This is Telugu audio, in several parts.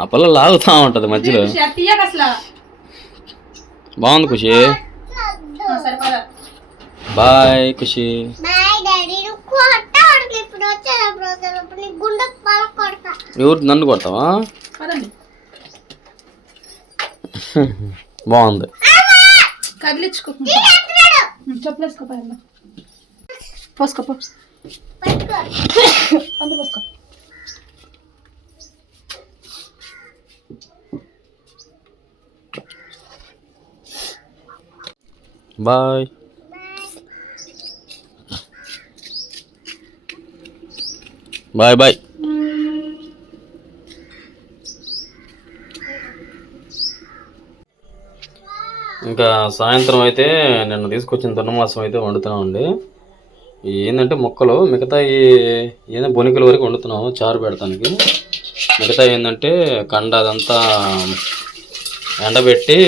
ఆ పిల్ల లాగుతా ఉంటది మధ్యలో. బాగుంది ఖుషి. బాయ్ ఖుషి. ఎవరు నన్ను కొడతావా? పదండి. బాగుంది. కదిలించుకో. చెప్పులు వేసుకో పైన పోసుకో పోసుకో. బాయ్ బాయ్ బాయ్ ఇంకా సాయంత్రం అయితే నిన్న తీసుకొచ్చిన దున్నమాసం అయితే వండుతున్నామండి. ఏంటంటే మొక్కలు మిగతా ఏదైనా బొనికల వరకు వండుతున్నాము చారు పెడతానికి. మిగతా ఏంటంటే కండ అదంతా ఎండబెట్టి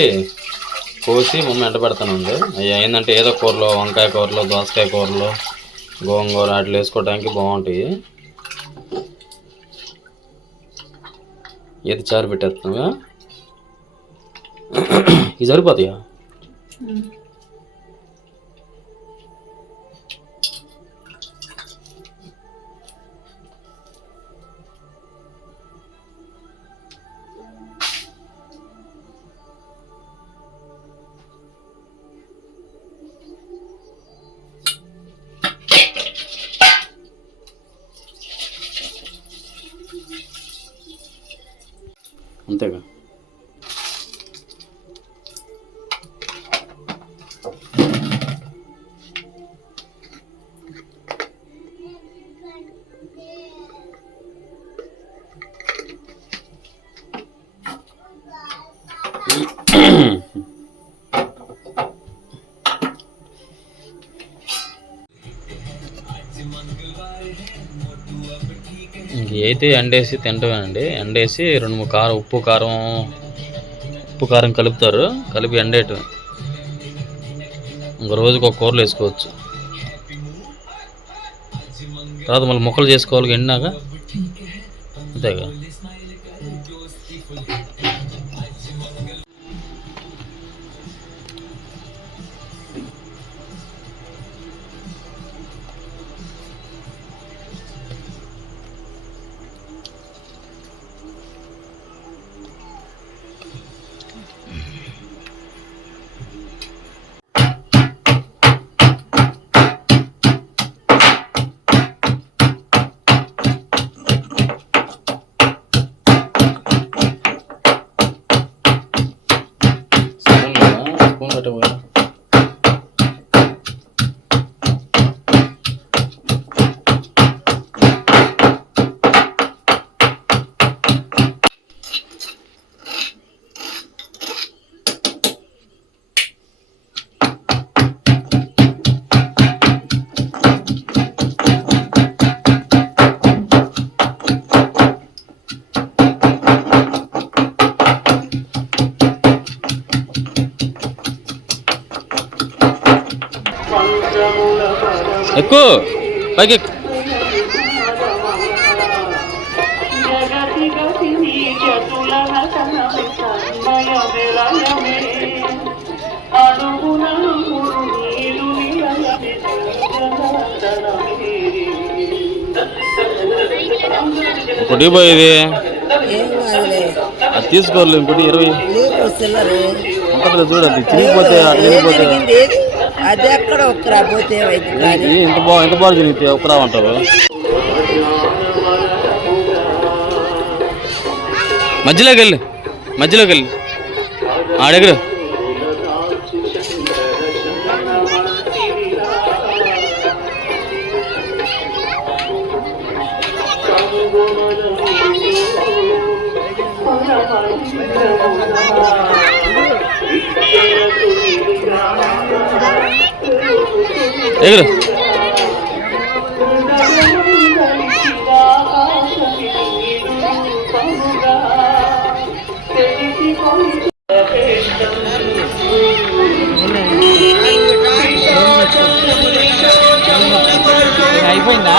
కోసి మమ్మీ ఎండబెడతానండి అవి ఏంటంటే ఏదో కూరలో వంకాయ కూరలో దోసకాయ కూరలో గోంగూర అట్లా వేసుకోవడానికి బాగుంటాయి. ఏది చారు పెట్టేస్తున్నావా ఇది సరిపోతాయా? అయితే ఎండేసి తింటామేనండి. ఎండేసి రెండు మూడు కారం ఉప్పు కారం ఉప్పు కారం కలుపుతారు. కలిపి ఎండేయటం ఇంక రోజుకి ఒక కూరలు వేసుకోవచ్చు. తర్వాత మళ్ళీ ముక్కలు చేసుకోవాలి ఎండినాక. అంతేగా. ఎక్కువ పైకి. ఒకటి పోయేది. అది తీసుకోవాలి ఇంకోటి ఇరవై. ఉంటుంది చూడు అది చిరిగిపోతే అట్లా చిరిగిపోతే. అది ఎక్కడ ఒక్కరా పోతే ఇంత బాగా ఇంత బాగా జరిగితే ఒకరా అంటారు మధ్యలోకి వెళ్ళి. మధ్యలోకి వెళ్ళి. ఆడెగరు ఎగురు. అయిపోయిందా?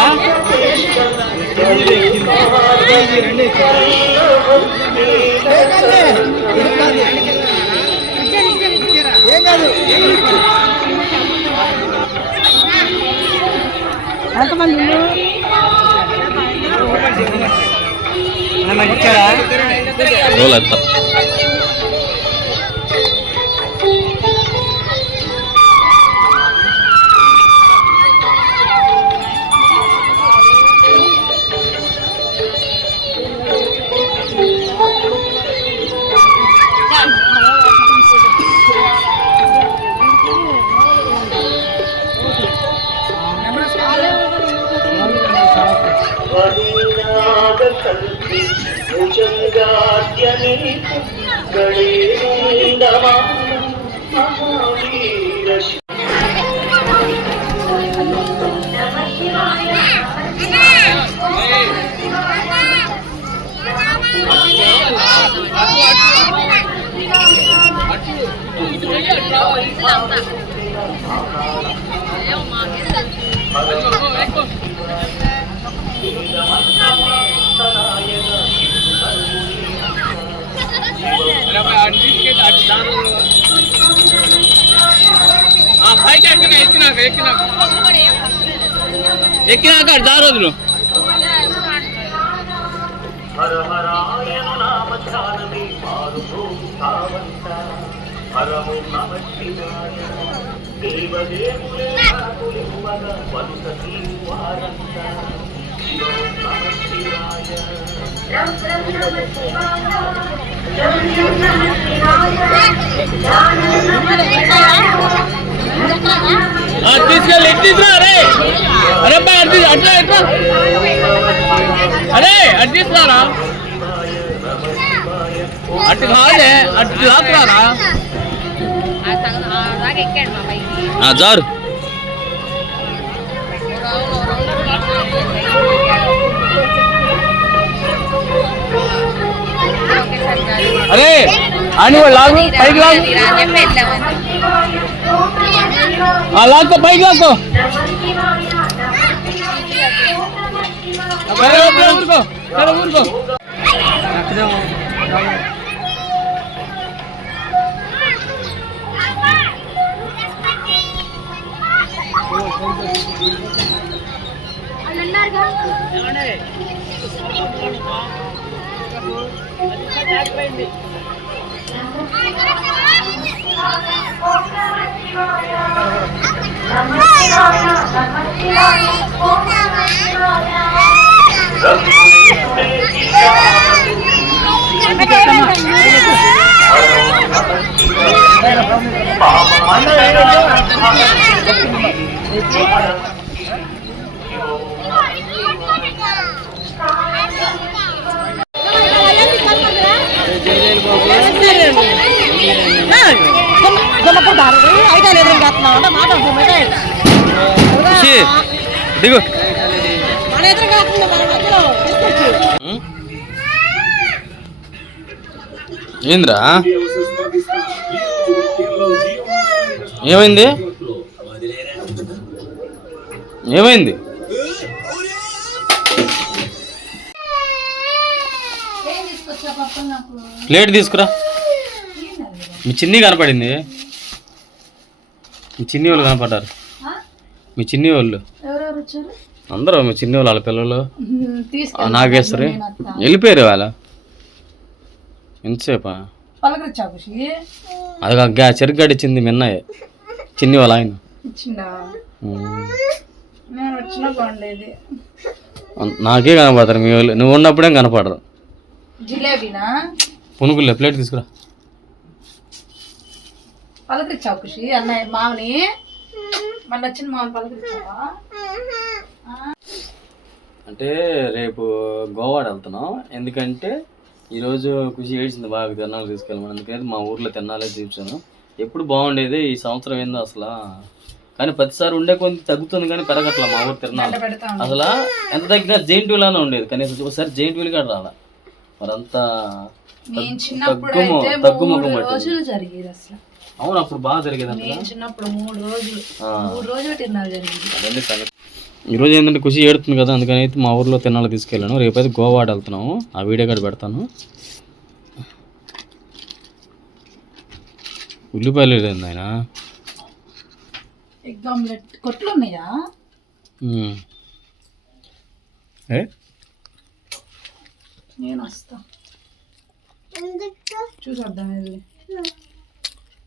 ఏం కాదు. రోల్ கலை పైకి ఎక్కినా ఎక్కినాక ఎక్కినాక ఎక్కినాక దా రోజులు. తీసుకెళ్ళి ఎట్టి తీసుకురా అరే. అరే అబ్బాయి తీ- అట్లా ఎట్లా? అరే అటు తీసుకురారా? అటు కాదే అటు తీసుకురారా జారు. అరే అని వాడు లాగు పైకి లాగు ఆ లాక్కో పైకి లాక్కో సరే ఊరుకో, ఊరుకో సరే ఊరుకో ఖుషి, దిగు. ఏంద్రా? ఏమైంది? ఏమైంది? ప్లేట్ తీసుకురా. మీ చిన్ని కనపడింది. మీ చిన్ని వాళ్ళు కనపడ్డారు? మీ చిన్ని వాళ్ళు. అందరూ మీ చిన్ని వాళ్ళు వాళ్ళ పిల్లలు. నాగేశ్వరి. వెళ్ళిపోయారు వాళ్ళ ఎంతసేపా? పలకరించా ఖుషి? అది గా చెరుగ్గాడి ఇచ్చింది మిన్నయ్య. చిన్ని వాళ్ళ ఆయన. నాకే కనపడతారు మీ వాళ్ళు. నువ్వు ఉన్నప్పుడేం కనపడరు. పునుగులే ప్లేట్ తీసుకురా. పలకరించా ఖుషి. అన్నయ్య మామని? మన వచ్చిన మామని పలకరించావా? అంటే రేపు గోవాడ వెళ్తున్నాం. ఎందుకంటే ఈరోజు ఖుషి ఏడ్చింది బాగా తిరణాలు తీసుకెళ్ళమని. అందుకని మా ఊర్లో తిరణాలే చూపించాను. ఎప్పుడు బాగుండేది ఈ సంవత్సరం ఏందో అసలు. కానీ ప్రతిసారి ఉండే కొంత తగ్గుతుంది కానీ పెరగట్లా మా ఊరు పెడతా అసలు ఎంత తగ్గినా జైంట్ వీలానే ఉండేది. కనీసం ఒకసారి జైంట్ వీల్ కూడా రాలా. మరంతా నేను చిన్నప్పుడు అయితే మూడు రోజులు జరిగేది అసలు. అవును అప్పుడు బాగా జరిగేది నేను చిన్నప్పుడు మూడు రోజులు. మూడు రోజులు జరిగేది. సంగతి ఈరోజు ఏంటంటే ఖుషి ఏడుతుంది కదా అందుకని అయితే మా ఊర్లో తినాలి తీసుకెళ్ళాను. రేపైతే గోవాడ వెళ్తున్నాము. ఆ వీడియో కూడా పెడతాను. ఉల్లిపాయలు లేదండి ఆయన ఎగ్ ఆమ్లెట్ కొట్లు ఉన్నాయా. ఏ? నేను వస్తా వెళ్ళి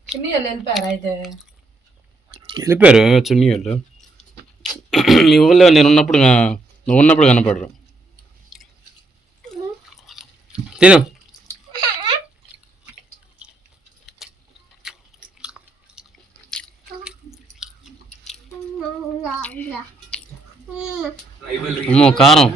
చిన్ని వాళ్ళు వెళ్ళిపోయారు అయితే? వెళ్ళిపోయారు చున్నీ వాళ్ళు మీ ఊళ్ళో నేను ఉన్నప్పుడు నువ్వు ఉన్నప్పుడు కనపడరు. తిను. కారం.